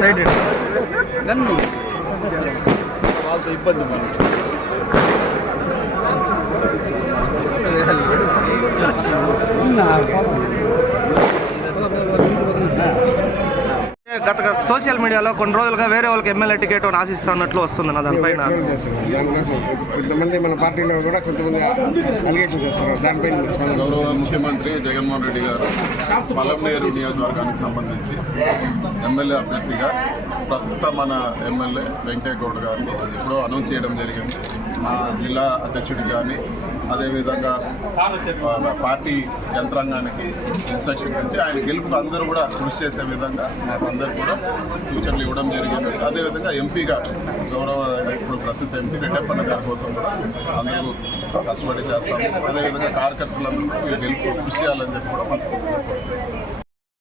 Side నన్ను. వాళ్ళతో ఇబ్బంది గత సోషల్ మీడియాలో కొన్ని రోజులుగా వేరే వాళ్ళకి ఎమ్మెల్యే టికెట్ అని ఆశిస్తున్నట్లు వస్తుంది నా దానిపైన. కొంతమంది మన పార్టీలో కూడా కొంతమంది అలిగేషన్ చేస్తున్నారు. దానిపైన ముఖ్యమంత్రి జగన్మోహన్ రెడ్డి గారు. పలంనేరు నియోజకవర్గానికి సంబంధించి ఎమ్మెల్యే అభ్యర్థిగా ప్రస్తుత మన ఎమ్మెల్యే వెంకయ్య గౌడ్ గారిని ఇప్పుడు అనౌన్స్ చేయడం జరిగింది. మా జిల్లా అధ్యక్షుడికి కానీ అదేవిధంగా పార్టీ యంత్రాంగానికి ఇన్స్ట్రక్షన్స్ ఇచ్చి ఆయన గెలుపుకు అందరూ కూడా కృషి చేసే విధంగా మాకు అందరూ కూడా సూచనలు ఇవ్వడం జరిగింది. అదేవిధంగా ఎంపీగా గౌరవ ఇప్పుడు ప్రస్తుత ఎంపీ రెడ్డప్పన్న గారి కోసం కూడా అందరూ కష్టపడి చేస్తాము. అదేవిధంగా కార్యకర్తలందరూ కూడా ఈ గెలుపు కృషి చేయాలని చెప్పి కూడా మర్చిపోతున్నాం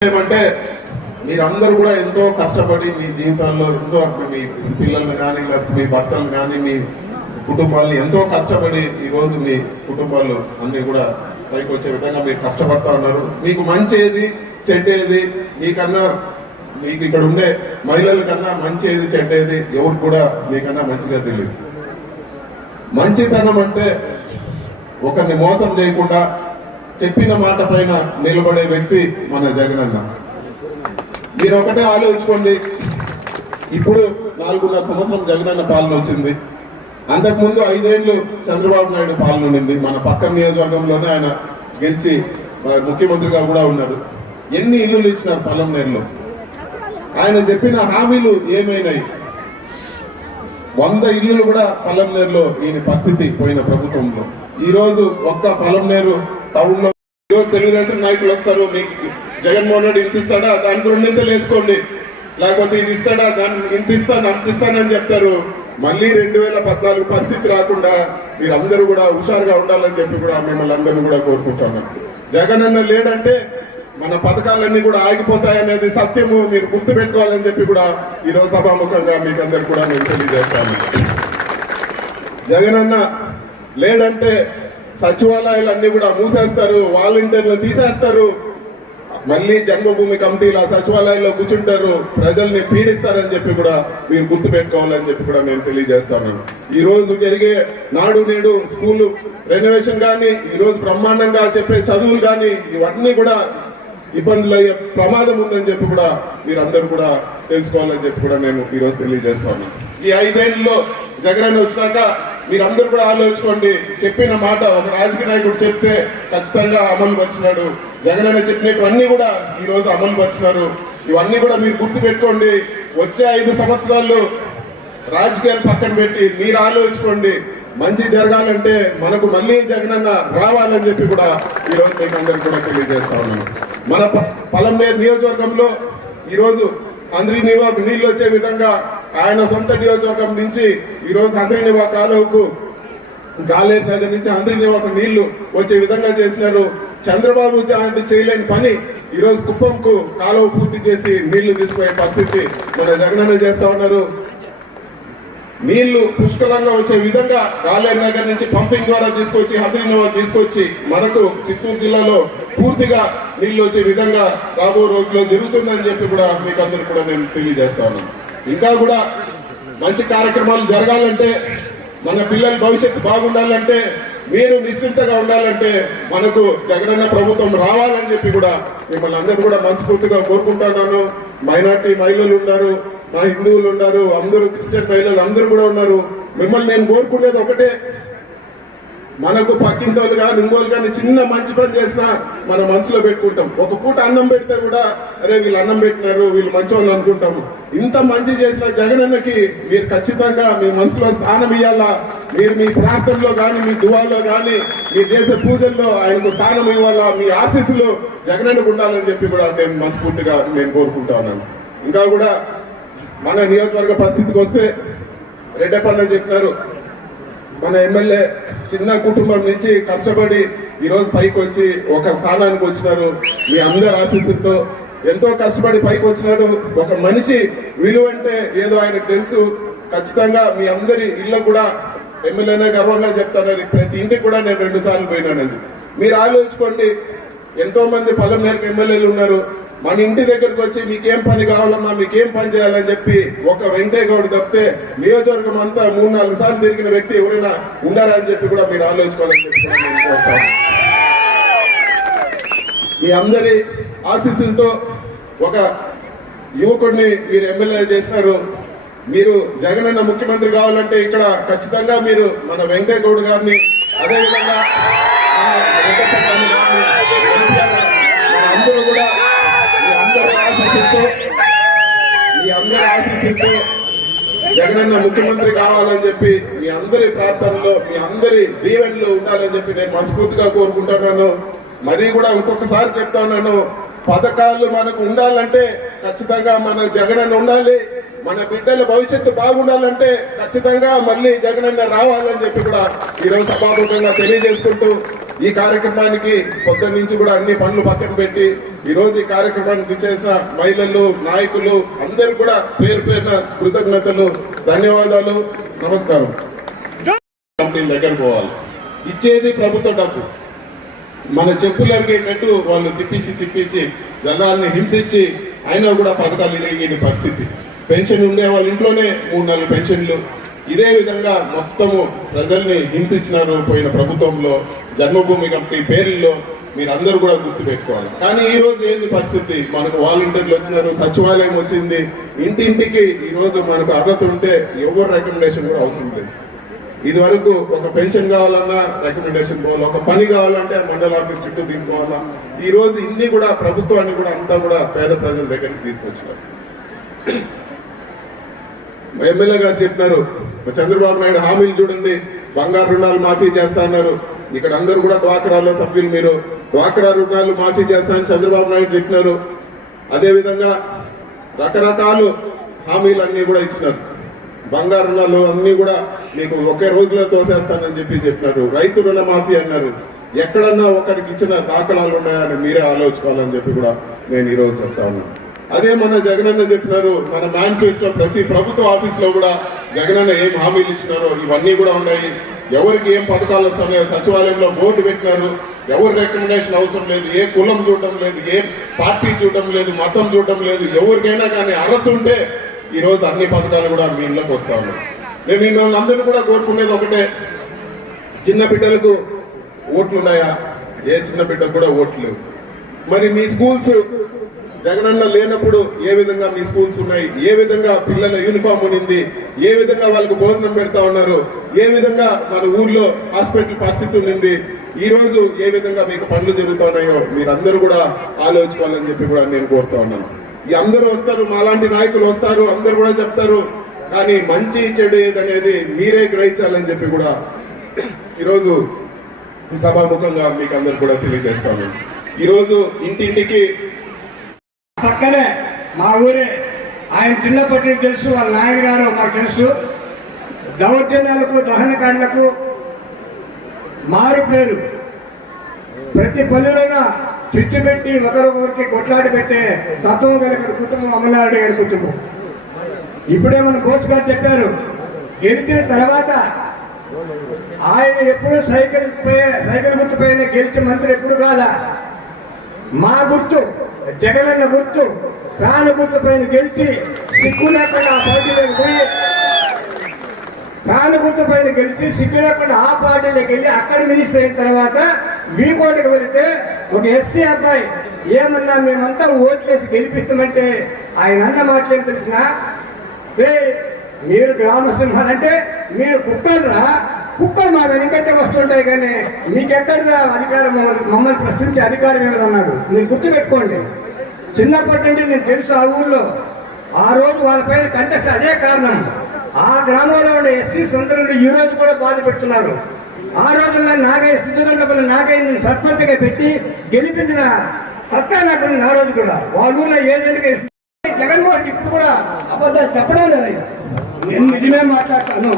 ఏమంటే మీరందరూ కూడా ఎంతో కష్టపడి మీ జీవితాల్లో ఎంతో మీ పిల్లల్ని కానీ మీ భర్తలు కానీ మీ కుటుంబాలని ఎంతో కష్టపడి ఈరోజు మీ కుటుంబాలు అన్ని కూడా పైకి వచ్చే విధంగా మీరు కష్టపడతా ఉన్నారు. మీకు మంచి ఏది మీకన్నా మీకు ఇక్కడ ఉండే మహిళల కన్నా మంచి ఏది చెడ్డేది ఎవరు కూడా మీకన్నా మంచిగా తెలియదు. మంచితనం అంటే ఒకరిని మోసం చేయకుండా చెప్పిన మాట పైన నిలబడే వ్యక్తి మన జగనన్న మీరు ఒకటే ఆలోచించుకోండి. ఇప్పుడు నాలుగున్నర సంవత్సరం జగనన్న పాలన వచ్చింది. అంతకుముందు ఐదేళ్ళు చంద్రబాబు నాయుడు పాలన ఉండింది. మన పక్కన నియోజకవర్గంలోనే ఆయన గెలిచి ముఖ్యమంత్రిగా కూడా ఉన్నారు ఎన్ని ఇల్లులు ఇచ్చినారు పొలంనేరులో ఆయన చెప్పిన హామీలు ఏమైనాయి? వంద ఇల్లులు కూడా పొలంనేరులో ఈయన పరిస్థితి పోయిన ప్రభుత్వంలో. ఈరోజు ఒక్క పొలంనేరు టౌన్లో ఈ రోజు తెలుగుదేశం నాయకులు వస్తారు. మీకు జగన్మోహన్ రెడ్డి ఇంత ఇస్తాడా? దానికి నిమిషాలు వేసుకోండి. లేకపోతే ఇది ఇస్తాడా? దాన్ని ఇంత ఇస్తాను అంత ఇస్తానని చెప్తారు. మళ్ళీ రెండు వేల పద్నాలుగు పరిస్థితి రాకుండా మీరందరూ కూడా హుషారుగా ఉండాలని చెప్పి కూడా మిమ్మల్ని అందరినీ కూడా కోరుకుంటున్నాం జగన్ అన్న లేడంటే మన పథకాలన్నీ కూడా ఆగిపోతాయనేది సత్యము మీరు గుర్తుపెట్టుకోవాలని చెప్పి కూడా ఈరోజు సభాముఖంగా మీకు అందరు కూడా నేను తెలియజేస్తాను జగనన్న లేడంటే సచివాలయాలు అన్ని కూడా మూసేస్తారు వాలంటీర్లు తీసేస్తారు మళ్ళీ జన్మభూమి కమిటీలు ఆ సచివాలయంలో కూర్చుంటారు. ప్రజల్ని పీడిస్తారని చెప్పి కూడా మీరు గుర్తు పెట్టుకోవాలని చెప్పి కూడా నేను తెలియజేస్తాను ఈ రోజు జరిగే నాడు నేడు స్కూల్ రెనోవేషన్ కానీ ఈ రోజు బ్రహ్మాండంగా చెప్పే చదువులు కానీ ఇవన్నీ కూడా ఇబ్బందులు అయ్యే ప్రమాదం ఉందని చెప్పి కూడా మీరందరూ కూడా తెలుసుకోవాలని చెప్పి కూడా నేను ఈ రోజు తెలియజేస్తాను ఈ ఐదేళ్ళలో జగన్ వచ్చినాక మీరందరూ కూడా ఆలోచించుకోండి. చెప్పిన మాట ఒక రాజకీయ నాయకుడు చెప్తే ఖచ్చితంగా అమలు పరిచినాడు జగనన్న చెప్పినటువన్నీ కూడా ఈరోజు అమలు పరిచినారు ఇవన్నీ కూడా మీరు గుర్తు పెట్టుకోండి వచ్చే ఐదు సంవత్సరాల్లో రాజకీయాలు పక్కన పెట్టి మీరు ఆలోచించుకోండి. మంచి జరగాలంటే మనకు మళ్ళీ జగనన్న రావాలని చెప్పి కూడా ఈ రోజు మీకు అందరికి కూడా తెలియజేస్తా ఉన్నాను. మన ప- పలంనేరు నియోజకవర్గంలో ఈరోజు రోజు అంద్రి నీళ్ళు వచ్చే విధంగా ఆయన సొంత నియోజకవర్గం నుంచి ఈరోజు రోజు అంద్రి నివా కాలువకు గాలేరు నగర్ నుంచి అంద్రి నివాకు నీళ్ళు వచ్చే విధంగా చేసినారు. చంద్రబాబు చాటి చేయలేని పని ఈరోజు కుప్పంకు కాలువ పూర్తి చేసి నీళ్ళు తీసుకునే పరిస్థితి మన జగనన్న చేస్తా ఉన్నారు. నీళ్ళు పుష్కలంగా వచ్చే విధంగా కాలేరు నగర్ నుంచి పంపింగ్ ద్వారా తీసుకొచ్చి హద్రినవా తీసుకొచ్చి మనకు చిత్తూరు జిల్లాలో పూర్తిగా నీళ్ళు వచ్చే విధంగా రాబో రోజుల్లో జరుగుతుందని చెప్పి కూడా మీకు అందరు కూడా నేను తెలియజేస్తాను ఇంకా కూడా మంచి కార్యక్రమాలు జరగాలంటే మన పిల్లల భవిష్యత్తు బాగుండాలంటే మీరు నిశ్చింతగా ఉండాలంటే మనకు జగనన్న ప్రభుత్వం రావాలని చెప్పి కూడా మిమ్మల్ని అందరూ కూడా మనస్ఫూర్తిగా కోరుకుంటున్నాను. మైనార్టీ మహిళలు ఉన్నారు మా హిందువులు ఉన్నారు అందరూ క్రిస్టియన్ మహిళలు అందరూ కూడా ఉన్నారు. మిమ్మల్ని నేను కోరుకునేది ఒకటే మనకు పక్కింటోళ్ళు కానీ ఇంకోళ్ళు కానీ చిన్న మంచి పని చేసినా మన మనసులో పెట్టుకుంటాం. ఒక పూట అన్నం పెడితే కూడా అరే వీళ్ళు అన్నం పెట్టినారు వీళ్ళు మంచి వాళ్ళు అనుకుంటాము. ఇంత మంచి చేసిన జగనన్నకి మీరు ఖచ్చితంగా మీ మనసులో స్థానం ఇవ్వాలా మీరు మీ ప్రార్థనలో కానీ మీ దువాలో కానీ మీరు చేసే పూజల్లో ఆయనకు స్థానం ఇవ్వాలా? మీ ఆశీస్సులు జగనన్నకు ఉండాలని చెప్పి కూడా నేను మనస్ఫూర్తిగా నేను కోరుకుంటా ఉన్నాను. ఇంకా కూడా మన నియోజకవర్గ పరిస్థితికి వస్తే రెడ్డప్పన్న చెప్పినారు మన ఎమ్మెల్యే చిన్న కుటుంబం నుంచి కష్టపడి ఈరోజు పైకి వచ్చి ఒక స్థానానికి వచ్చినారు. మీ అందరి ఆశీస్సులతో ఎంతో కష్టపడి పైకి వచ్చినాడు. ఒక మనిషి విలువ అంటే ఏదో ఆయనకు తెలుసు. ఖచ్చితంగా మీ అందరి ఇళ్ళకు కూడా ఎమ్మెల్యేనే గర్వంగా చెప్తాను ప్రతి ఇంటికి కూడా నేను రెండు సార్లు పోయినానండి. మీరు ఆలోచించుకోండి. ఎంతో మంది పల్లెం నేరకు ఎమ్మెల్యేలు ఉన్నారు. మన ఇంటి దగ్గరకు వచ్చి మీకేం పని కావాలమ్మా మీకేం పని చేయాలని చెప్పి ఒక వెంకటేగౌడ్ తప్పితే నియోజకవర్గం అంతా మూడు నాలుగు సార్లు తిరిగిన వ్యక్తి ఎవరైనా ఉండాలని అని చెప్పి కూడా మీరు ఆలోచించుకోవాలని చెప్పి మీ అందరి ఆశీస్సులతో ఒక యువకుడిని మీరు ఎమ్మెల్యే చేసినారు. మీరు జగనన్న ముఖ్యమంత్రి కావాలంటే ఇక్కడ ఖచ్చితంగా మీరు మన వెంకటేగౌడ్ గారిని అదేవిధంగా అందరూ కూడా మీ అందరి ఆశీస్సులతో మీ అందరి ఆశీస్సులతో జగనన్న ముఖ్యమంత్రి కావాలని చెప్పి మీ అందరి ప్రార్థనలో మీ అందరి దీవెనలో ఉండాలని చెప్పి నేను మనస్ఫూర్తిగా కోరుకుంటున్నాను. మరీ కూడా ఇంకొకసారి చెప్తా ఉన్నాను. పథకాలు మనకు ఉండాలంటే ఖచ్చితంగా మన జగనన్న ఉండాలి. మన బిడ్డల భవిష్యత్తు బాగుండాలంటే ఖచ్చితంగా మళ్ళీ జగనన్న రావాలని చెప్పి కూడా ఈరోజు సభాముఖంగా తెలియజేసుకుంటూ ఈ కార్యక్రమానికి పొద్దు నుంచి కూడా అన్ని పనులు పక్కన పెట్టి ఈరోజు ఈ కార్యక్రమానికి చేసిన మహిళలు నాయకులు అందరూ కూడా పేరు పేరున కృతజ్ఞతలు ధన్యవాదాలు నమస్కారం. కంపెనీల దగ్గర పోవాలి. ఇచ్చేది ప్రభుత్వ డబ్బు. మన చెప్పులు ఎరిగేటట్టు వాళ్ళు తిప్పించి తిప్పించి జనాల్ని హింసించి అయినా కూడా పథకాలు ఇరిగిన పరిస్థితి. పెన్షన్ ఉండే వాళ్ళ ఇంట్లోనే మూడు నాలుగు పెన్షన్లు. ఇదే విధంగా మొత్తము ప్రజల్ని హింసించినారు పోయిన ప్రభుత్వంలో జన్మభూమి కంపెనీ పేర్లలో మీరు అందరూ కూడా గుర్తు పెట్టుకోవాలి కానీ ఈ రోజు ఏంది పరిస్థితి? మనకు వాలంటీర్లు వచ్చినారు సచివాలయం వచ్చింది. ఇంటింటికి ఈరోజు మనకు అర్హత ఉంటే ఎవరు రికమెండేషన్ కూడా అవసరం లేదు. ఇది వరకు ఒక పెన్షన్ కావాలన్నా రికమెండేషన్ పోవాలా ఒక పని కావాలంటే మండల ఆఫీస్ చుట్టూ దింపుకోవాలా ఈ రోజు ఇన్ని కూడా ప్రభుత్వాన్ని కూడా అంతా కూడా పేద ప్రజల దగ్గరికి తీసుకొచ్చినారు. ఎమ్మెల్యే గారు చెప్పినారు చంద్రబాబు నాయుడు హామీలు చూడండి బంగారు రుణాలు మాఫీ చేస్తా అన్నారు. ఇక్కడ అందరూ కూడా డ్వాక్రాలో సభ్యులు మీరు. డ్వాక్రా రుణాలు మాఫీ చేస్తా అని చంద్రబాబు నాయుడు చెప్పినారు. అదేవిధంగా రకరకాలు హామీలన్నీ కూడా ఇచ్చినారు. బంగారు రుణాలు అన్ని కూడా మీకు ఒకే రోజులో తోసేస్తానని చెప్పి చెప్పినారు. రైతు రుణ మాఫీ అన్నారు. ఎక్కడన్నా ఒకరికి ఇచ్చిన దాఖలాలు ఉన్నాయని మీరే ఆలోచుకోవాలని చెప్పి కూడా నేను ఈ రోజు చెప్తా ఉన్నాను అదే మన జగనన్న చెప్పినారు మన మేనిఫెస్టో ప్రతి ప్రభుత్వ ఆఫీస్లో కూడా జగనన్న ఏం హామీలు ఇచ్చినారో ఇవన్నీ కూడా ఉన్నాయి. ఎవరికి ఏం పథకాలు వస్తున్నాయో సచివాలయంలో బోర్డు పెట్టినారు. ఎవరు రికమెండేషన్ అవసరం లేదు ఏ కులం చూడటం లేదు ఏ పార్టీ చూడటం లేదు మతం చూడటం లేదు. ఎవరికైనా కానీ అర్హత ఉంటే ఈరోజు అన్ని పథకాలు కూడా మీ ఇళ్ళకి వస్తా ఉన్నాయి. నేను మిమ్మల్ని అందరినీ కూడా కోరుకునేది ఒకటే. చిన్న బిడ్డలకు ఓట్లు ఉన్నాయా? ఏ చిన్న బిడ్డకు కూడా ఓట్లు లేవు. మరి మీ స్కూల్స్ జగనన్న లేనప్పుడు ఏ విధంగా మీ స్కూల్స్ ఉన్నాయి? ఏ విధంగా పిల్లల యూనిఫామ్ ఉనింది? ఏ విధంగా వాళ్ళకు భోజనం పెడతా ఉన్నారు? ఏ విధంగా మన ఊర్లో హాస్పిటల్ పరిస్థితి ఉండింది ఈ రోజు ఏ విధంగా మీకు పనులు జరుగుతున్నాయో మీరందరూ కూడా ఆలోచించాలని చెప్పి కూడా నేను కోరుతా ఉన్నాను. అందరూ వస్తారు మాలాంటి నాయకులు వస్తారు అందరూ కూడా చెప్తారు. కానీ మంచి చెడు ఏదనేది మీరే గ్రహించాలని చెప్పి కూడా ఈరోజు సభాముఖంగా మీకు అందరు కూడా తెలియజేస్తాను ఈరోజు ఇంటింటికి పక్కనే మా ఊరే. ఆయన చిన్నప్పటి నుంచి తెలుసు వాళ్ళ నాయన గారు మాకు తెలుసు. దౌర్జన్యాలకు దహనకాండలకు మారు పేరు. ప్రతి పల్లెలోన చిచ్చు పెట్టి ఒకరికొకరికి కొట్లాడి పెట్టే తత్వం కలిగిన కుటుంబం అమలనాయుడు గారి కుటుంబం. ఇప్పుడే మన కోచ్ గారు చెప్పారు గెలిచిన తర్వాత ఆయన ఎప్పుడు సైకిల్ సైకిల్ గుర్తు పైన గెలిచిన మంత్రి ఎప్పుడు కాదా మా గుర్తు జగనన్న గుర్తు ఫ్యాన్ గుర్తు పైన గెలిచి సిగ్గు లేకుండా పోయి కానుగుంట పైన గెలిచి సిగ్గు ఆ పార్టీలోకి వెళ్ళి అక్కడ మినిస్టర్ అయిన తర్వాత వీకోటకు వెళితే ఒక ఎస్సీ అబ్బాయి ఏమన్నా మేమంతా ఓట్లేసి గెలిపిస్తామంటే ఆయన అన్న మాటలేం తెలిసిన మీరు గ్రామసింహాలంటే మీరు కుక్కలురా కుక్కలు మా వెనకంటే వస్తుంటాయి కానీ మీకెక్కడిగా అధికారం మమ్మల్ని- ప్రశ్నించే అధికారం ఏమన్నాడు మీరు గుర్తుపెట్టుకోండి. చిన్నప్పటి నుండి నేను తెలుసు ఆ ఊర్లో. ఆ రోజు వాళ్ళ పైన కంటెస్ట్ అదే కారణం. ఆ గ్రామంలో ఉండే ఎస్సీ సంతరులు ఈ రోజు కూడా బాధ పెడుతున్నారు. ఆ రోజుల్లో నాగయ్య సిద్ధగండపల్లి నాగయ్యని సర్పంచ్గా పెట్టి గెలిపించిన సత్తా నాకు ఆ రోజు కూడా. వాళ్ళ ఊళ్ళో ఏజెంట్గా జగన్మోహన్ ఇప్పుడు కూడా అబద్ధాలు చెప్పడం లేదు. నేను నిజమే మాట్లాడతాను.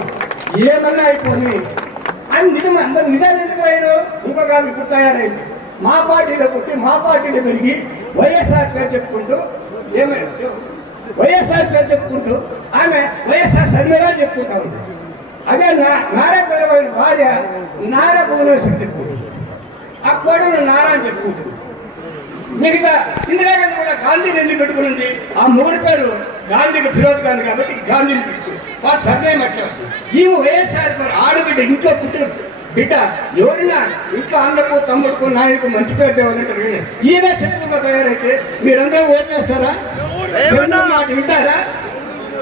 ఏమన్నా అయిపోయి అని నిజం అందరు నిజాలు ఎందుకు అయ్యారు ఇంకొక ఆమె ఇప్పుడు తయారైంది. మా పార్టీలో పుట్టి మా పార్టీలో పెరిగి వైఎస్ఆర్ పేరు చెప్పుకుంటూ ఏమైనా వైఎస్ఆర్ పేరు చెప్పుకుంటూ ఆమె వైఎస్ఆర్ శర్మిలా చెప్పుకుంటా ఉంది. అదే నారా పిల్లవాడి భార్య నారా భువనేశ్వరి చెప్పుకుంటుంది. ఆ కోడలు నారా అని చెప్పుకుంటుంది. మిగతా ఇందిరాగాంధీ కూడా గాంధీని ఎందుకు పెట్టుకునింది? ఆ మూడు పేరు గాంధీకి ఫిరోజ్ గాంధీ కాబట్టి గాంధీని పెట్టుకుంది వాడు సర్వేం అట్లా ఈ వైఎస్ఆర్ మరి ఆడబిడ్డ ఇంట్లో పుట్టిన బిడ్డ ఎవరినా ఇంట్లో అన్నకు తమ్ముడుకు నాయనకు మంచి పేరు తేవాలంటారు ఈమె చెప్పుగా తయారైతే మీరందరూ ఓట్లేస్తారా వింటారా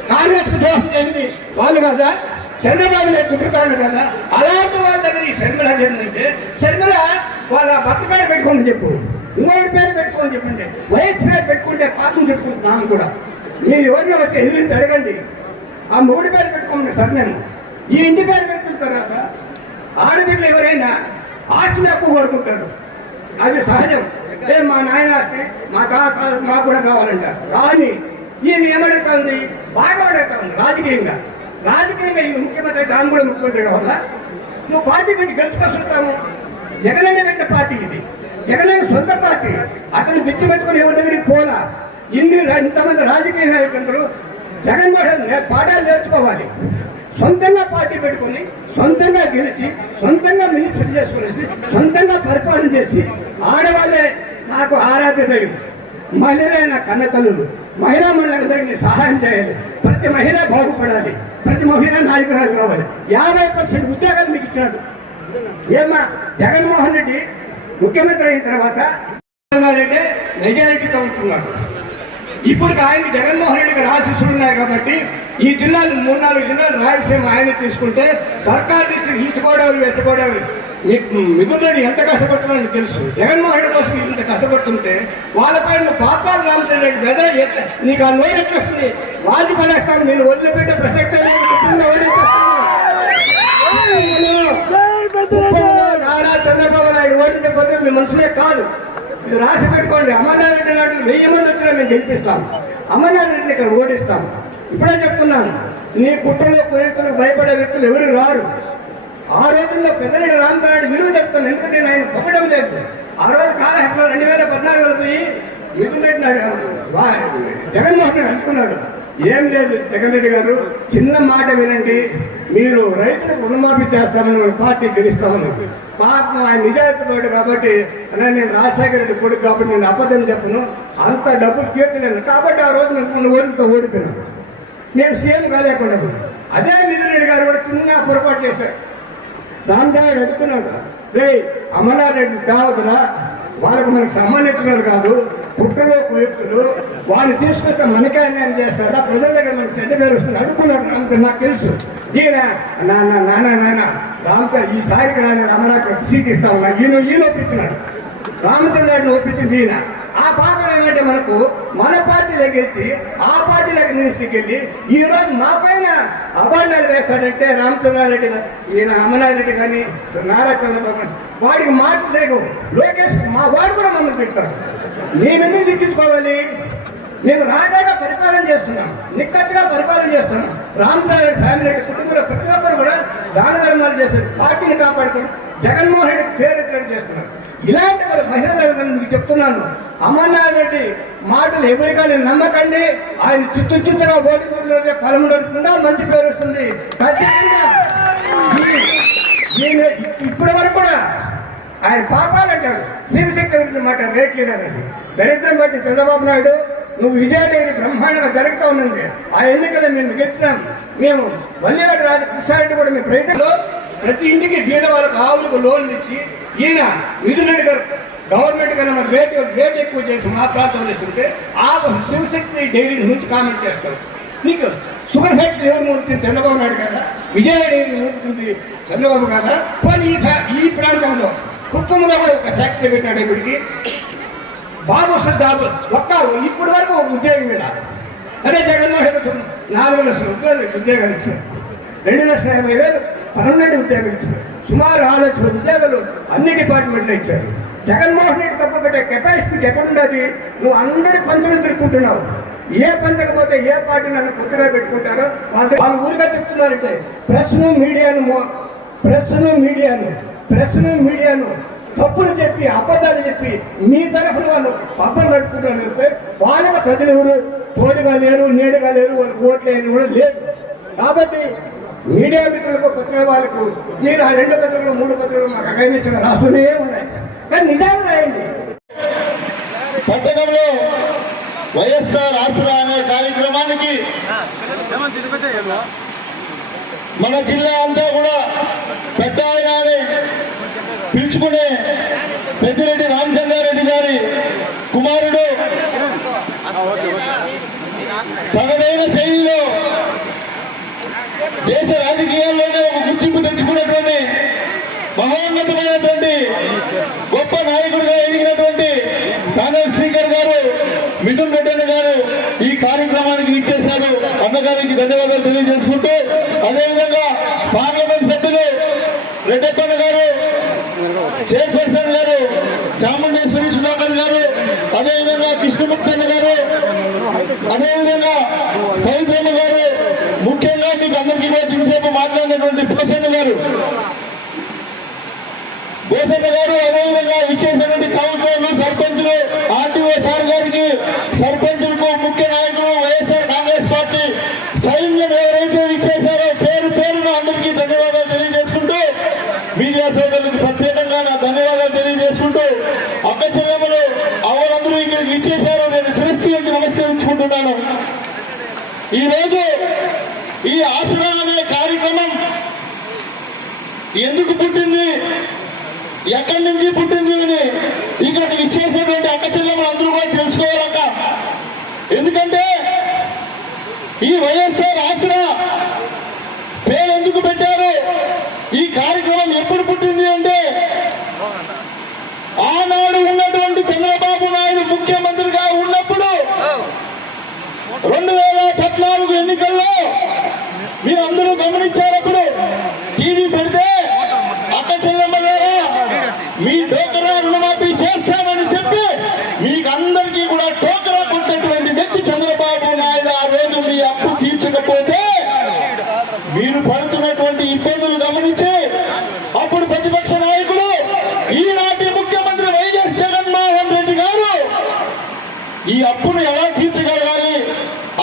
కాంగ్రెస్కు దోషం చేసింది వాళ్ళు కదా? చంద్రబాబు నాయుడు కుట్రకారుడు కదా? అలాంటి వాళ్ళ దగ్గర ఈ శర్మిల జరిగిందంటే శర్మిల వాళ్ళ భర్త పేరు పెట్టుకోమని చెప్పు ఇంకోటి పేరు పెట్టుకోమని చెప్పండి వయసు పేరు పెట్టుకుంటే పాపం చెప్పుకుంటున్నాను కూడా. మీరు ఎవరిని వచ్చి ఎదిరించి అడగండి. ఆ మూడు పేరు పెట్టుకోండి సార్ నేను ఈ ఇంటి పేరు పెట్టుకున్న తర్వాత ఆడబిడ్డలు ఎవరైనా ఆస్తిని ఎక్కువ కోరుకుంటారు. అది సహజం. ఏ మా నాయన మా తాత మాకు కూడా కావాలంట. కానీ ఈయన ఏమడతా ఉంది బాగా అడుగుతా ఉంది రాజకీయంగా. రాజకీయంగా ఈ ముఖ్యమంత్రి దాని కూడా ముఖ్యమంత్రి వల్ల నువ్వు పార్టీ పెట్టి గెలుచుకొస్తుంటాము జగనన్న పెట్టిన పార్టీ ఇది. జగనన్న సొంత పార్టీ. అతను పిచ్చి పెట్టుకుని ఎవరి దగ్గరికి పోలా? ఇన్ని ఇంతమంది రాజకీయ నాయకులందరూ జగన్మోహన్ పాఠాలు నేర్చుకోవాలి. సొంతంగా పార్టీ పెట్టుకుని సొంతంగా గెలిచి సొంతంగా మినిస్టర్ చేసుకునేసి సొంతంగా పరిపాలన చేసి ఆడవాళ్ళే నాకు ఆరాధ్య దైవం. మహిళలే నా కన్నతల్లులు. మహిళా మహిళలందరికీ సహాయం చేయాలి. ప్రతి మహిళ బాగుపడాలి. ప్రతి మహిళ నాయకురాలు కావాలి. యాభై పర్సెంట్ ఉద్యోగాలు మీకు ఇచ్చినాడు. ఏమా జగన్మోహన్ రెడ్డి ముఖ్యమంత్రి అయిన తర్వాత రెడ్డి మెజారిటీతో ఉంటున్నాడు. ఇప్పుడు ఆయన జగన్మోహన్ రెడ్డికి గారు ఉన్నాయి కాబట్టి ఈ జిల్లాలు మూడు నాలుగు జిల్లాలు రాయలసీమ ఆయన తీసుకుంటే Sarkar district east Godavari west Godavari. మీకు ఎంత కష్టపడుతున్నాడో తెలుసు. జగన్మోహన్ రెడ్డి కోసం ఇంత కష్టపడుతుంటే వాళ్ళపై నువ్వు పాపాలు రామచంద్ర రెడ్డి మీద ఎట్లా నీకు ఆ నోరు ఎట్లా వస్తుంది? పడేస్తాను నేను వదిలిపెట్టే ప్రసక్తే నారా చంద్రబాబు నాయుడు ఓడించకపోతే మీ మనసులే కాదు. ఇది రాసి పెట్టుకోండి. అమర్నాథ్ రెడ్డి నాయుడు వెయ్యి మంది వచ్చినా మేము గెలిపిస్తాం. అమర్నాథ్ రెడ్డిని ఇక్కడ ఓడిస్తాం ఇప్పుడే చెప్తున్నాను నీ కుట్రలో కుయుక్తులకు భయపడే వ్యక్తులు ఎవరు రారు. ఆ రోజుల్లో పెద్దరెడ్డి రామచంద్ర విలువ చెప్తాను ఎందుకంటే నేను ఆయన పొగడం లేదు ఆ రోజు కాలహెట్లో రెండు వేల పద్నాలుగులో పోయి మిథున్ రెడ్డి వా- జగన్మోహన్ రెడ్డి అనుకున్నాడు ఏం లేదు జగన్ రెడ్డి గారు చిన్న మాట వినండి. మీరు రైతులకు రుణమాఫీ చేస్తామని మేము పార్టీ గెలుస్తామని. పాపం ఆయన నిజాయితీపడు కాబట్టి నేను రాజశేఖర రెడ్డి కొడుకు కాబట్టి నేను అబద్ధం చెప్పను. అంత డబ్బులు తీర్చలేను. కాబట్టి ఆ రోజు నేను కొన్ని ఓడితో ఓడిపోయినాను నేను సీఎం కాలేకుండా అదే మిథున్ గారు కూడా చిన్న పొరపాటు చేశారు. రామదాయుడు అడుగుతున్నాడు రే అమరారెడ్డి రెడ్డి వాళ్ళకు మనకు సంబంధించినది కాదు పుట్టలో కుయుక్తులు వాళ్ళు తీసుకొస్తే మనకే అన్యాయం చేస్తారా ప్రజల దగ్గర మనకు చెడ్డ పేరు వస్తుంది. అడుగుతున్నాడు రామతో నాకు తెలుసు. ఈయన నాన్న నాన్న నాన్న రామతో ఈ సాయికి నాన్న అమరాకు సీట్ ఇస్తా ఉన్నా. ఈయన ఈయన ఒప్పించినాడు. రామచంద్రుడిని ఒప్పించింది ఈయన. ఆ పాపం ఏంటంటే మనకు మన పార్టీలో గెలిచి ఆ పార్టీలోకి మినిస్ట్రీకి వెళ్ళి ఈ రోజు మా పైన అభాండాలు వేస్తాడంటే రామచంద్రారెడ్డి గా- ఈయన అమర్నాథ్ రెడ్డి కానీ నారా చంద్రబాబు వాడికి మాటలు తిరగవు లోకేష్ మా వాడు కూడా మమ్మల్ని తిట్టారు మేమెందుకు తిట్టించుకోవాలి? మేము రాజాగా పరిపాలన చేస్తున్నాం. నిక్కచ్చిగా పరిపాలన చేస్తున్నాం. రామచంద్ర ఫ్యామిలీ రెడ్డి కుటుంబంలో ప్రతి ఒక్కరు కూడా దాన ధర్మాలు చేస్తారు పార్టీని కాపాడుకుని జగన్మోహన్ రెడ్డి పేరు చేస్తున్నారు. ఇలాంటి మరి మహిళలు మీకు చెప్తున్నాను. అమర్నాథ్ రెడ్డి మాటలు ఎవరికా నేను నమ్మకండి. ఆయన చుట్టూ చుట్టూగా ఓడిపోతే ఫలం దొరుకుతుందా మంచి పేరు వస్తుంది. ఖచ్చితంగా. ఇప్పటి వరకు కూడా ఆయన పాపాలంటాడు శివశక్తి మాట రేట్ దరిద్రం బట్టి చంద్రబాబు నాయుడు నువ్వు విజయదేవి బ్రహ్మాండంగా జరుగుతూ ఉన్నది. ఆ ఎన్నికలు మేము గెలిచినాం. మేము వల్లిరెడ్డి రాజకృష్ణారెడ్డి కూడా మీ ప్రయత్నంలో ప్రతి ఇంటికి బీద వాళ్ళకు ఆవులకు లోన్లు ఇచ్చి ఈయన మిథునరెడ్డి గారు గవర్నమెంట్ కన్నా మరి రేటు ఎక్కువ చేసి మా ప్రాంతంలో ఇస్తుంటే ఆ శివశక్తి డైరీ నుంచి కామెంట్ చేస్తారు. నీకు షుగర్ ఫ్యాక్టరీ ఎవరు మూడుతుంది చంద్రబాబు నాయుడు కదా విజయ డైరీ మూడుతుంది చంద్రబాబు కదా పోనీ ఈ ఈ ప్రాంతంలో కుటుంబంలో కూడా ఒక ఫ్యాక్టరీ పెట్టాడు ఇప్పటికి. బాబు వస్తుంది జాబ్ ఒక్క ఇప్పటి వరకు ఒక ఉద్యోగం వెళ్ళాలి అదే జగన్మోహన్ రెడ్డి నాలుగు లక్షల ఉద్యోగాలు ఉద్యోగాలు ఇచ్చారు. రెండు లక్షల యాభై వేలు పర్మనెంట్ ఉద్యోగాలు ఇచ్చారు. సుమారు ఆలోచన ఉద్యోగాలు అన్ని డిపార్ట్మెంట్లు ఇచ్చారు. జగన్మోహన్ రెడ్డి తప్ప పెట్టే కెపాసిటీ ఎక్కడుండదు నువ్వు అందరి పంచులు తిరుక్కుంటున్నావు ఏ పంచకపోతే ఏ పార్టీ నన్ను కొత్తగా పెట్టుకుంటారో వాళ్ళు వాళ్ళు ఊరిగా చెప్తున్నారంటే ప్రెస్ను మీడియాను మో- ప్రెస్ను మీడియాను ప్రెస్ను మీడియాను. తప్పులు చెప్పి అబద్ధాలు చెప్పి మీ తరఫున వాళ్ళు పబ్బం నడుపుకుంటారు చెప్తే వాళ్ళ ప్రజలు ఎవరు తోడుగా లేరు నీడగా లేరు వాళ్ళకి ఓట్లు కూడా లేదు. కాబట్టి మీడియా మిత్రులకు పత్రిక వాళ్ళకు నేను ఆ రెండు పత్రికలు మూడు పత్రికలు మాకు అగైనిస్ట్గా రాస్తూనే ఉన్నాయి. కానీ నిజాలు రాయండి. పట్టణంలో వైఎస్ఆర్ ఆసురా అనే కార్యక్రమానికి మన జిల్లా అంతా కూడా పెద్ద ఆయన అని పిలుచుకునే పెద్దిరెడ్డి రామచంద్రారెడ్డి గారి కుమారుడు తనదైన శైలిలో దేశ రాజకీయాల్లోనే ఒక గుర్తింపు తెచ్చుకున్నటువంటి మహోన్నతమైనటువంటి గొప్ప నాయకుడిగా ఎదిగినటువంటి ప్యానల్ స్పీకర్ గారు మిథున్ రెడ్డి గారు ఈ కార్యక్రమానికి విచ్చేశారు. అన్నగారికి ధన్యవాదాలు తెలియజేసుకుంటూ అదేవిధంగా పార్లమెంట్ సభ్యులు రెడ్డప్పన్న గారు చైర్పర్సన్ గారు చాముండేశ్వరి సుధాకర్ గారు అదేవిధంగా కృష్ణమూర్తి గారు అదేవిధంగా పవిత్రమ్మ గారు ముఖ్యంగా మీకు అందరికీ కూడా ఇంతసేపు మాట్లాడినటువంటి ప్రసన్న గారు. భూషణ గారు అదేవిధంగా విచ్చేసినటువంటి కౌన్సిలర్లు సర్పంచులు ఆర్టీఓ సార్ గారికి సర్పంచులకు ముఖ్య నాయకులు వైఎస్ఆర్ కాంగ్రెస్ పార్టీ సైన్యం ఎవరైతే విచ్చేశారో పేరు పేరును అందరికీ ధన్యవాదాలు తెలియజేసుకుంటూ మీడియా సోదరులకు ప్రత్యేకంగా నా ధన్యవాదాలు తెలియజేసుకుంటూ అక్క చెల్లెమ్మలు అవరందరూ ఇక్కడికి విచ్చేశారో నేను శిరస్సు వచ్చి నమస్కరించుకుంటున్నాను ఈరోజు ఈ ఆసరా అనే కార్యక్రమం ఎందుకు పుట్టింది? ఎక్కడి నుంచి పుట్టింది అని ఇక్కడ విచ్చేసేటువంటి అక్క చెల్లెమ్మలు అందరూ కూడా తెలుసుకోవాలక్క ఎందుకంటే ఈ వైఎస్ఆర్ ఆశ్రమ పేరు ఎందుకు పెట్టారు ఈ కార్యక్రమం ఎప్పుడు పుట్టింది అంటే ఆనాడు ఉన్నటువంటి చంద్రబాబు నాయుడు ముఖ్యమంత్రిగా ఉన్నప్పుడు రెండు వేల పద్నాలుగు ఎన్నికల్లో మీరందరూ గమనించారప్పుడు టీవీ పెడితే అక్క చెల్లెమ్మలారా మీ డోకరా రుణమాఫీ చేస్తానని చెప్పి మీకు అందరికీ కూడా టోకరా కొట్టినటువంటి వ్యక్తి చంద్రబాబు నాయుడు ఆ రోజు మీ అప్పు తీర్చకపోతే మీరు పడుతున్నటువంటి ఇబ్బందులు గమనించి అప్పుడు ప్రతిపక్ష నాయకుడు ఈనాటి ముఖ్యమంత్రి వైఎస్ జగన్మోహన్ రెడ్డి గారు ఈ అప్పును ఎలా తీర్చగలగాలి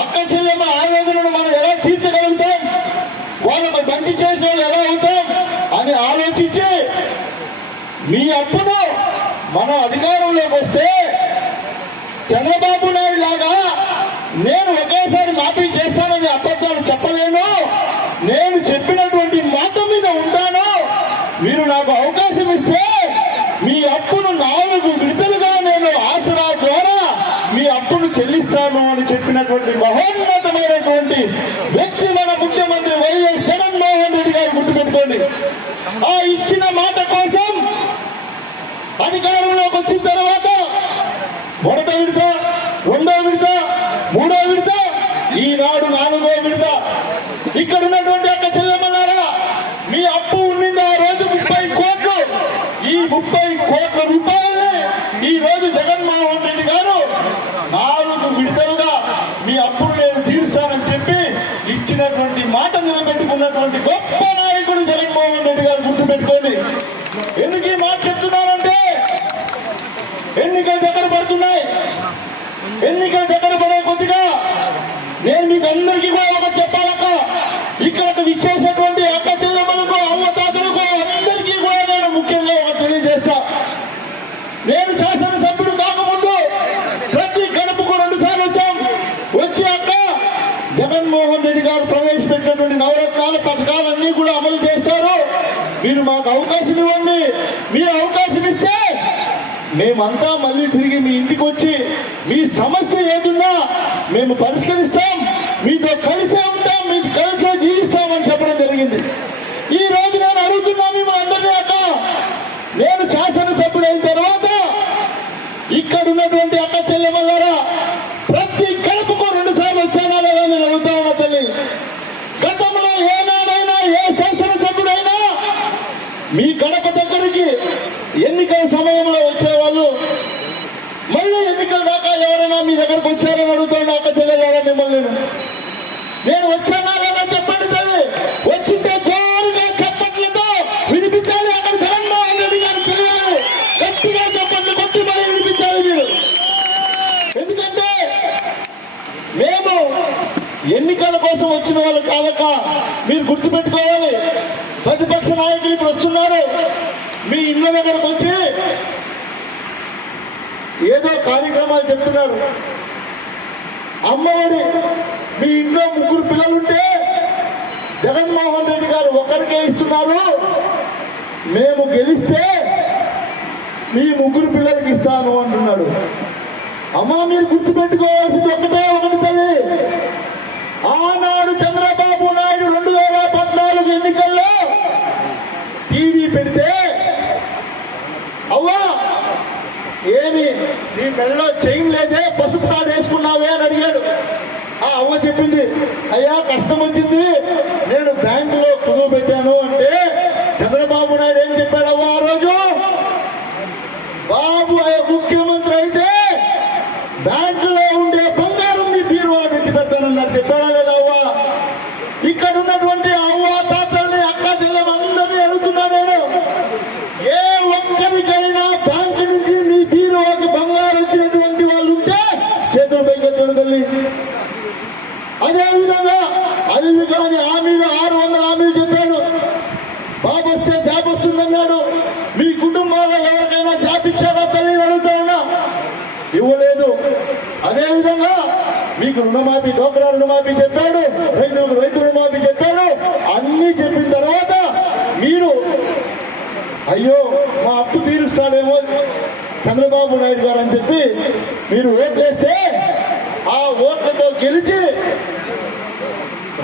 అక్క చెల్లెమ్మల ఆవేదనను మనం ఎలా తీర్చగలుగుతాం వాళ్ళకు మంచి చేసిన వాళ్ళు ఎలా అవుతాం అని ఆలోచించి మీ అప్పును మనం అధికారంలోకి వస్తే చంద్రబాబు నాయుడు లాగా నేను ఒకేసారి మాఫీ చేస్తానని అబద్ధాలు చెప్పలేను. నేను చెప్పినటువంటి మాట మీద ఉంటాను. మీరు నాకు అవకాశం ఇస్తే మీ అప్పును నాలుగు విడతలుగా నేను ఆసరా ద్వారా మీ అప్పును చెల్లిస్తాను అని చెప్పినటువంటి మహోన్నతమైనటువంటి వ్యక్తి మన ముఖ్యమంత్రి వైఎస్ జగన్మోహన్ రెడ్డి గారు గుర్తుపెట్టుకోండి ఆ ఇచ్చిన మాట కోసం అధికారంలోకి వచ్చిన తర్వాత మొదట విడత రెండో విడత మూడో విడత ఈనాడు నాలుగో విడత ఇక్కడ ఉన్నటువంటి అక్క చెల్లెమ్మలారా మీ అప్పు ఉన్నింది ఆ రోజు ముప్పై కోట్లు ఈ ముప్పై కోట్ల రూపాయల్ని ఈ రోజు జగన్మోహన్ రెడ్డి గారు నాలుగు విడతలుగా మీ అప్పును నేను తీరుస్తానని చెప్పి ఇచ్చినటువంటి మాట నిలబెట్టుకున్నటువంటి గొప్ప నాయకుడు జగన్మోహన్ రెడ్డి గారు గుర్తుపెట్టుకోండి ఎందుకు ఈ మాట చెప్తున్నానంటే ఎన్నికలు దగ్గర పడుతున్నాయి ఎన్నికలు దగ్గర పడే కొద్దిగా నేను మీకు అందరికీ కూడా ఒకటి చెప్పాలక్క ఇక్కడకు విచ్చేసినటువంటి అక్క చెల్లెమ్మలకు అమ్మ తాతలకు అందరికీ కూడా నేను ముఖ్యంగా ఒకటి తెలియజేస్తా. నేను శాసనసభ్యుడు కాకముందు ప్రతి గడపకు రెండు సార్లు వచ్చాం. వచ్చి అక్క జగన్మోహన్ రెడ్డి గారు ప్రవేశపెట్టినటువంటి నవరత్నాల మీరు మాకు అవకాశం ఇవ్వండి. మీరు అవకాశం ఇస్తే మేమంతా మళ్ళీ తిరిగి మీ ఇంటికి వచ్చి మీ సమస్య ఏదున్నా మేము పరిష్కరిస్తాం. మీతో కలిసే ఉంటాం మీతో కలిసే జీవిస్తామని చెప్పడం జరిగింది. ఈ రోజు నేను అడుగుతున్నా మిమ్మల్ని అందరినీ అక్క. నేను శాసనసభ్యుడైన తర్వాత ఇక్కడ ఉన్నటువంటి అక్క చెల్లెమల్లారా ప్రతి కడుపుకు రెండు సార్లు వచ్చానా లేదా నేను అడుగుతా ఉన్నా తల్లి. గతంలో ఏనాడైనా ఏ శాసనసభ్యుడైనా మీ గడప దగ్గరికి ఎన్నికల సమయంలో వచ్చేవాళ్ళు మళ్ళీ ఎన్నికల దాకా ఎవరైనా మీ దగ్గరకు వచ్చారని అడుగుతాను అక్క చెల్లెలారా మిమ్మల్ని నేను. వచ్చానా లేదా చెప్పండి తల్లి. వచ్చింటే జోరుగా చప్పట్లతో వినిపించాలి అక్కడ జగన్మోహన్ రెడ్డి గారు తెలియాలి. గట్టిగా చప్పట్లు కొట్టి మరీ వినిపించాలి మీరు. ఎందుకంటే మేము ఎన్నికల కోసం వచ్చిన వాళ్ళు కాదక మీరు గుర్తుపెట్టుకోవాలి. ప్రతిపక్ష నాయకులు ఇప్పుడు వస్తున్నారు. మీ ఇళ్ళ దగ్గరకు వచ్చి ఏదో కార్యక్రమాలు చెప్తున్నారు. అమ్మఒడి. మీ ఇంట్లో ముగ్గురు పిల్లలుంటే జగన్మోహన్ రెడ్డి గారు ఒక్కడికే ఇస్తున్నారు. మేము గెలిస్తే మీ ముగ్గురు పిల్లలకి ఇస్తాను అంటున్నాడు. అమ్మ మీరు గుర్తుపెట్టుకోవాల్సింది ఒకటే ఒకటి తల్లి ఆనాడు చంద్రబాబు నాయుడు రెండు వేల పద్నాలుగు ఎన్నికల్లో టీవీ పెడితే అవ్వా ఏమి నీ మెడలో చైన్ లేదే పసుపు తాడు వేసుకున్నావే అని అడిగాడు ఆ అవ్వ చెప్పింది అయ్యా కష్టం వచ్చింది. నేను బ్యాంకులో కుదువు పెట్టాను అంటే చంద్రబాబు నాయుడు ఏం చెప్పాడు అవ్వ ఆ రోజు బాబు ముఖ్యమంత్రి అయితే బ్యాంకులో ఉండే బంగారం నీ బీరువా తెచ్చి పెడతానన్నారు చెప్పాడా లేదా అవ్వ ఇక్కడ ఉన్నటువంటి అవ్వ తాతల్ని అక్క చెల్లెలందరినీ అడుగుతున్నా నేను ఏ ఒక్కరికైనా బ్యాంకు నుంచి మీ బీరువాకి బంగారం వచ్చినటువంటి వాళ్ళు ఉంటే చేతులు పైకెత్తాడు తల్లి అదే విధంగా అలివి కాని హామీలు ఆరు వందల హామీలు చెప్పాడు బాబు వస్తే జాబ్ వస్తుందన్నాడు మీ కుటుంబాల్లో ఎవరికైనా జాబ్ ఇచ్చారా తల్లి అడుగుతా ఉన్నా ఇవ్వలేదు. అదే విధంగా మీకు రుణమాఫీ డోక్రా రుణమాఫీ చెప్పాడు రైతులకు రైతు రుణమాఫీ చెప్పాడు. అన్ని చెప్పిన తర్వాత మీరు అయ్యో మా అప్పు తీరుస్తాడేమో చంద్రబాబు నాయుడు గారు అని చెప్పి మీరు ఓట్లేస్తే ఆ ఓట్లతో గెలిచి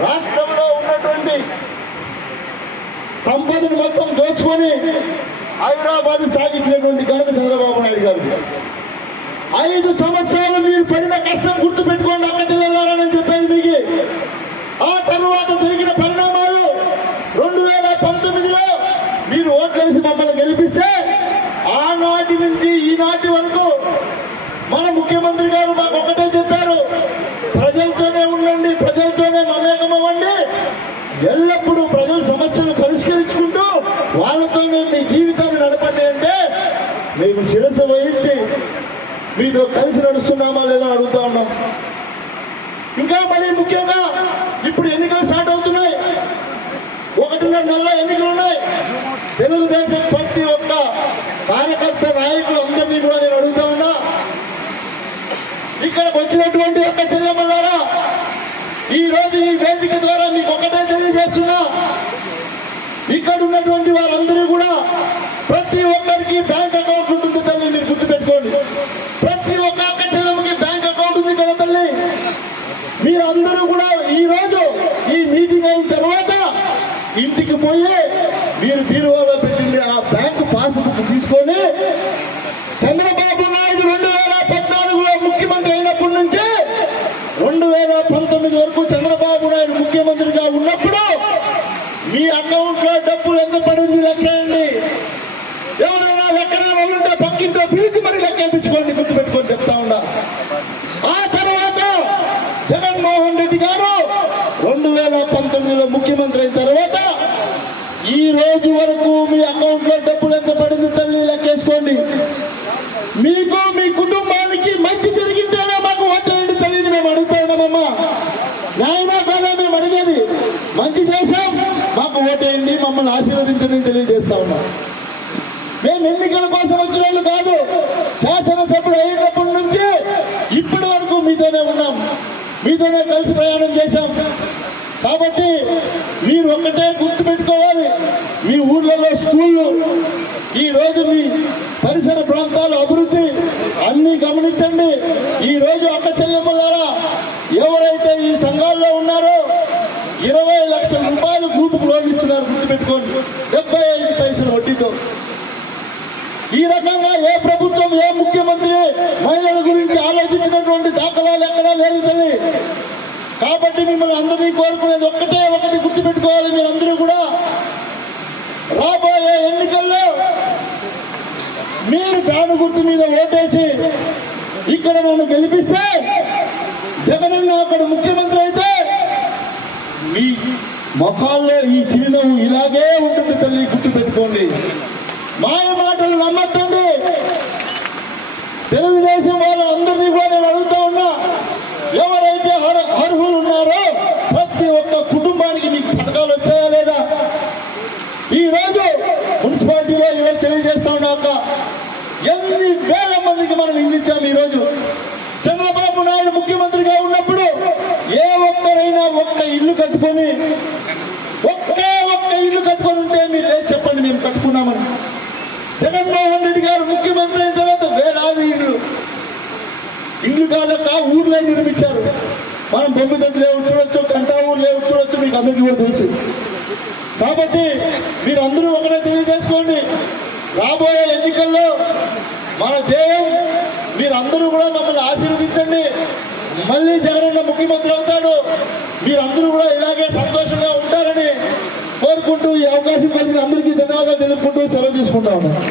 రాష్ట్రంలో ఉన్నటువంటి సంపదను మొత్తం దోచుకొని హైదరాబాద్ సాగించినటువంటి ఘనత చంద్రబాబు నాయుడు గారు. ఐదు సంవత్సరాలు మీరు పడిన కష్టం గుర్తు పెట్టుకోండి అక్క జిల్లాలని చెప్పేది మీకు. ఆ తరువాత జరిగిన పరిణామాలు రెండు వేల పంతొమ్మిదిలో మీరు ఓట్లేసి మమ్మల్ని గెలిపిస్తే ఆనాటి నుంచి ఈనాటి వరకు మన ముఖ్యమంత్రి గారు మాకు ఒకటే మీతో కలిసి నడుస్తున్నామా లేదా అడుగుతా ఉన్నాం. ఇంకా మరి ముఖ్యంగా ఇప్పుడు ఎన్నికలు స్టార్ట్ అవుతున్నాయి. ఒకటిన్నర నెలలో ఎన్నికలు ఉన్నాయి. తెలుగుదేశం ప్రతి ఒక్క కార్యకర్త నాయకులు అందరినీ కూడా నేను అడుగుతా ఉన్నా. ఇక్కడికి వచ్చినటువంటి ఒక చెల్లెమ్మలారా ఈ రోజు ఈ వేదిక ద్వారా మీకు ఒకటే తెలియజేస్తున్నా. ఇక్కడ ఉన్నటువంటి వారందరూ కూడా ప్రతి ఒక్కరికి బ్యాంక్ అకౌంట్ ఉంటుంది తల్లి మీరు గుర్తుపెట్టుకోండి ప్రతి ఒక్క అక్క చెల్లెమ్మకి బ్యాంక్ అకౌంట్ ఉంది కదా తల్లి మీరందరూ కూడా ఈ రోజు ఈ మీటింగ్ అయిన తర్వాత ఇంటికి పోయి మీరు బీరువాలో పెట్టింది ఆ బ్యాంకు పాస్బుక్ తీసుకొని చంద్రబాబు నాయుడు రెండు వేల పద్నాలుగులో ముఖ్యమంత్రి అయినప్పటి నుంచి రెండు వేల పంతొమ్మిది వరకు చంద్రబాబు నాయుడు ముఖ్యమంత్రిగా ఉన్నప్పుడు మీ అకౌంట్లో డబ్బులు ఎంత పడింది లెక్కేయండి ఎవరైనా లెక్కనే వాళ్ళు ఉంటే పక్కింటో పిలిచి మరి లెక్కేపించుకోండి గుర్తుపెట్టుకొని చెప్తా ఉన్నా ఆ తర్వాత జగన్మోహన్ రెడ్డి గారు రెండు వేల పంతొమ్మిదిలో ముఖ్యమంత్రి అయిన తర్వాత ఈ రోజు వరకు మీ అకౌంట్లో డబ్బులు ఎంత పడింది తల్లి లెక్కేసుకోండి మీకు మీ కుటుంబానికి మంచి జరిగింటేనే మాకు ఓటేయండి తల్లిని మేము అడుగుతా ఉన్నామమ్మా న్యాయమా కాదా మేము అడిగేది మంచి చేశాం మాకు ఓటేయండి మమ్మల్ని ఆశీర్వదించండి అని తెలియజేస్తా ఉన్నాం మేము ఎన్నికల కోసం వచ్చిన వాళ్ళు కాదు శాసనసభ్యుడు అయినప్పటి నుంచి ఇప్పటి వరకు మీతోనే ఉన్నాం మీతోనే కలిసి ప్రయాణం గుర్తు పెట్టుకోవాలి మీ ఊర్లలో స్కూళ్ళు ఈ రోజు మీ పరిసర ప్రాంతాల అభివృద్ధి అన్ని గమనించండి. ఈ రోజు అక్క చెల్లెమ్మలారా ఎవరైతే ఈ సంఘాల్లో ఉన్నారో ఇరవై లక్షల రూపాయలు గ్రూపుకు లోన్ ఇస్తున్నారు గుర్తుపెట్టుకోండి. డెబ్బై ఐదు పైసలు వడ్డీతో. ఈ రకంగా ఏ ప్రభుత్వం ఏ ముఖ్యమంత్రి మహిళల గురించి ఆలోచించినటువంటి దాఖలాలు ఎక్కడా లేదు తల్లి. కాబట్టి మిమ్మల్ని అందరినీ కోరుకునేది ఒక్కటే ఒకటి గుర్తుపెట్టుకోవాలి మీరందరూ కూడా. రాబోయే ఎన్నికల్లో మీరు ఫ్యాను గుర్తు మీద ఓటేసి ఇక్కడ నన్ను గెలిపిస్తే జగనన్న అక్కడ ముఖ్యమంత్రి అయితే మీ ముఖాల్లో ఈ చిరునవ్వు ఇలాగే ఉంటుంది తల్లి గుర్తుపెట్టుకోండి. మాయ మాటలు నమ్మద్దండి. తెలుగుదేశం వాళ్ళందరినీ కూడా నేను అడుగుతా ఉన్నా ఎవరైతే అర్ అర్హులు ఉన్నారో ప్రతి ఒక్క కుటుంబానికి మీకు పథకాలు వచ్చాయా లేదా ఈ రోజు మున్సిపాలిటీలో ఈరోజు తెలియజేస్తా ఉన్నాక ఎన్ని వేల మనం ఇల్లు ఈరోజు. ఈ రోజు చంద్రబాబు నాయుడు ముఖ్యమంత్రిగా ఉన్నప్పుడు ఏ ఒక్కరైనా ఒక్క ఇల్లు కట్టుకొని ఒక్కే ఒక్క ఇల్లు కట్టుకొని ఉంటే మీరు లేదు చెప్పండి మేము కట్టుకున్నామని. జగన్మోహన్ రెడ్డి గారు ముఖ్యమంత్రి అయిన తర్వాత వేలాది ఇల్లు ఇల్లు కాదక్క ఊర్లే నిర్మించారు. మనం బొమ్మిదండ్రి లేవు చూడొచ్చు కంటా ఊరు లేవు చూడొచ్చు మీకు అందరికీ కూడా తెలుసు. కాబట్టి మీరు అందరూ ఒకటే తెలియజేసుకోండి. రాబోయే ఎన్నికల్లో మన ధ్యేయం మీరందరూ కూడా మమ్మల్ని ఆశీర్వదించండి. మళ్ళీ జగనన్న ముఖ్యమంత్రి అవుతాడు. మీరందరూ కూడా ఇలాగే సంతోషంగా ఉంటారని కోరుకుంటూ ఈ అవకాశం కలిగిన అందరికీ ధన్యవాదాలు తెలుపుకుంటూ సెలవు తీసుకుంటా ఉన్నాను.